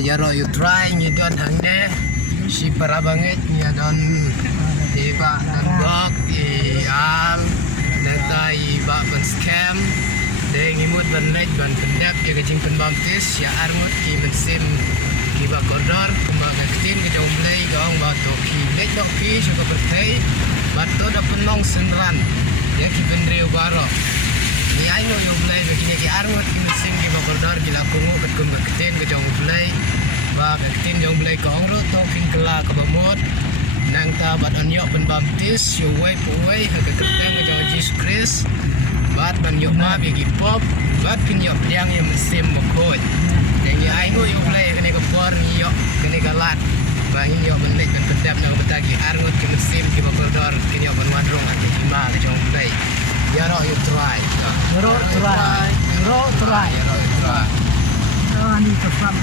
ya ro you try ni don hang ne si para banget ni don di ba dan blog di al dan tai ba ban scam de ngimut ban lek ban pendap ke kecing penbaptis ya armut ki mensim ki ba koridor kuma ke tin ke jong blai gong ba to ki lek dok ki suka bertai ba to da penong senran ya ki benreu baro ni ai no yo blai begini ki armut ki mensim ki ba koridor ki la kungu ke kum ke tin ke jong blai ba ke tin jong blai gong ro to kin kela ke bamot nang ta bat onyo penbaptis yo wei pu wei ke keteng ke jong Jesus Christ bat ban yo ma begi pop bat kin yo yang yo mensim bokoj yang yo ai ngo yo blai kene ko por ni yo kene galat ba yo menlek ben pedap nang betagi arngot ke mensim ki koridor kin yo ban wadrong ati ima ke jong blai ya ro you try ro try ya ro you try ani tepat